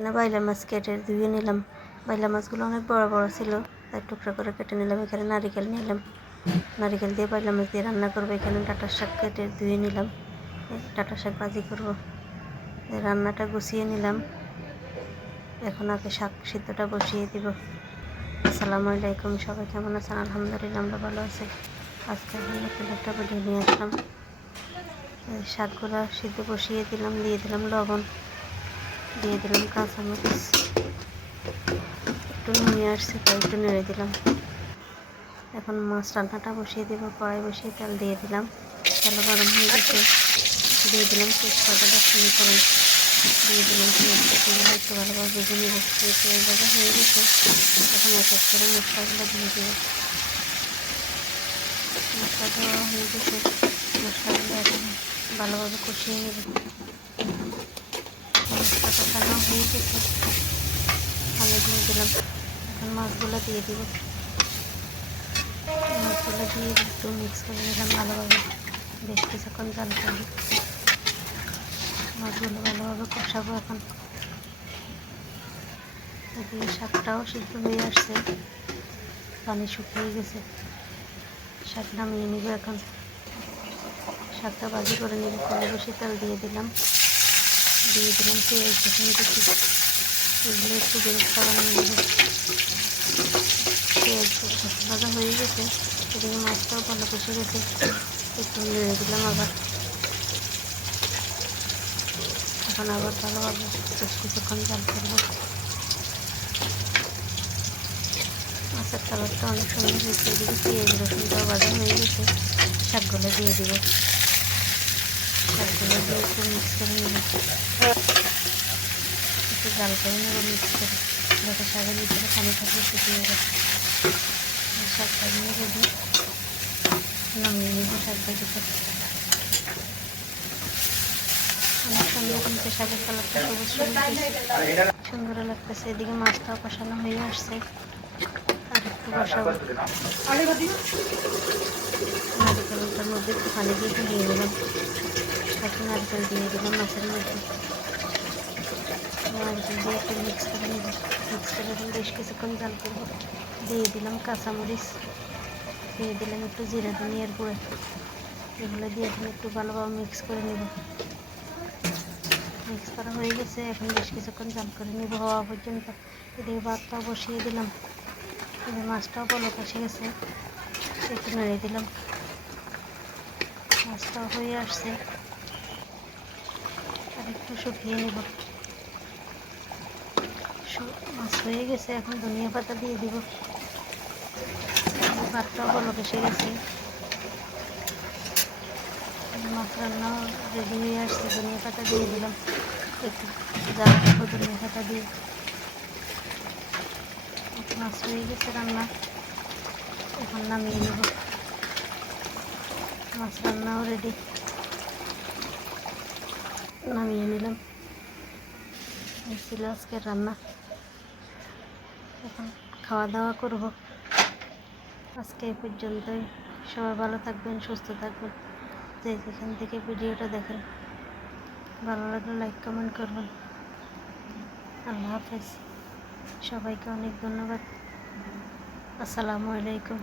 এখানে বাইলা মাছ কেটে ধুয়ে নিলাম। বাইলা মাছগুলো অনেক বড় বড় ছিল, তাই টুকরা করে কেটে নিলাম। এখানে নারিকেল নিলাম, নারিকেল দিয়ে বাইলা মাছ দিয়ে রান্না করবো। এখানে ডাঁটা শাক কেটে ধুয়ে নিলাম, ডাঁটা শাক ভাজি করবো। রান্নাটা গুছিয়ে নিলাম, এখন আগে শাক সিদ্ধটা বসিয়ে দিব। আসসালামু আলাইকুম, সবাই কেমন আছেন? আলহামদুলিল্লাহ আমরা ভালো আছি। আজকে নতুন একটা ভিডিও নিয়ে আসলাম। শাকগুলো সিদ্ধ বসিয়ে দিলাম, দিয়ে দিলাম লবণ, দিয়ে দিলাম কাঁচামরিচ, একটু নিয়ে আসছে তাই একটু নেড়ে দিলাম। এখন মাছ রান্নাটা বসিয়ে দেবো। কড়াই বসিয়ে তেল দিয়ে দিলাম, তেল গরম হয়ে গেছে, দিয়ে দিলাম তেজপাতা, দারচিনি ফোড়ন, দিয়ে দিলাম পেঁয়াজগুলো একটু ভালোভাবে ভেজে নেব। পেঁয়াজ ভাজা হয়ে গেছে, এখন এক এক করে মশলাগুলো দিয়ে দেবো। মশলা দেওয়া হয়ে গেছে, মশলাগুলো এখন ভালোভাবে কষিয়ে নেব। মশলা কষানো হয়ে গেছে, পানি দিয়ে দিলাম। এখন মাছগুলো দিয়ে দিব, মাছগুলো দিয়ে একটু মিক্স করে নিলাম ভালোভাবে। বেশ কিছুক্ষণ জাল করবো, মাছগুলো ভালোভাবে কষাবো। এখন এদিকে শাকটাও সিদ্ধ হয়ে আসছে, পানি শুকিয়ে গেছে। শাক নামিয়ে নিব। এখন শাকটা ভাজি করে নেব। কড়াই বসে তেল দিয়ে দিলাম, দিয়ে দিলাম পেঁয়াজ, রসুন কুচি, এগুলো একটু বেরেস্তা বানিয়ে নেব। পেঁয়াজ ভাজা হয়ে গেছে, এদিকে মাছটাও ভালো কষে গেছে, একটু নেড়ে দিলাম আবার। এখন আবার ভালোভাবে বেশ কিছুক্ষণ জাল করবো। মাছের কালারটা অনেক সুন্দর হয়েছে। এদিকে পেঁয়াজ রসুনটাও ভাজা হয়ে গেছে, শাকগুলো দিয়ে দিব। শাকগুলো দিয়ে একটু মিক্স করে নেব, একটু জাল করে নেব মিক্স করে, যাতে শাকের ভিতরে পানি থাকলে শুকিয়ে যাবে। শাক ভাজিয়ে রেডি, নামিয়ে নেব শাক ভাজিটা। অনেক সুন্দর কিন্তু শাকের কালারটা সবুজ সবুজ হয়েছে, সুন্দর লাগতেছে। এদিকে মাছটাও কষানো হয়ে আসছে, আর একটু বসাবো। নারিকেলটার মধ্যে একটু পানি দিয়ে গুলিয়ে নিলাম, তারপর নারকেল দিয়ে দিলাম মাছের মধ্যে। নারকেল দিয়ে একটু মিক্স করে নেব, মিক্স করে এখন বেশ কিছুক্ষণ জাল করবো। দিয়ে দিলাম কাঁচামরিচ, দিয়ে দিলাম একটু জিরা ধনিয়ার গুঁড়ো, এগুলো দিয়ে এখন একটু ভালোভাবে মিক্স করে নেব। মিক্স করা হয়ে গেছে, এখন বেশ কিছুক্ষণ জাল করে নেব হওয়া পর্যন্ত। এদিকে ভাতটাও বসিয়ে দিলাম, এদিকে মাছটাও ভালো কষে গেছে, একটু নেড়ে দিলাম। মাছটাও হয়ে আসছে, আর একটু শুকিয়ে নেব। মাছ হয়ে গেছে, এখন ধনিয়া পাতা দিয়ে দিব। ভাতটাও ভালো কষে গেছে, মাছ রান্নাও রেডি হয়ে আসছে। ধনিয়া পাতা দিয়ে দিলাম, একটু জাল করবো ধনিয়া পাতা দিয়ে। মাছ হয়ে গেছে রান্না, এখন নামিয়ে নেব। মাছ রান্নাও রেডি, নামিয়ে নিলাম। এই ছিল আজকের রান্না, এখন খাওয়া দাওয়া করব। আজকে এই পর্যন্তই। সবাই ভালো থাকবেন, সুস্থ থাকবেন। যে যেখান থেকে ভিডিওটা দেখেন, ভালো লাগলে লাইক কমেন্ট করবেন। আল্লাহ হাফেজ, সবাইকে অনেক ধন্যবাদ। আসসালামু আলাইকুম।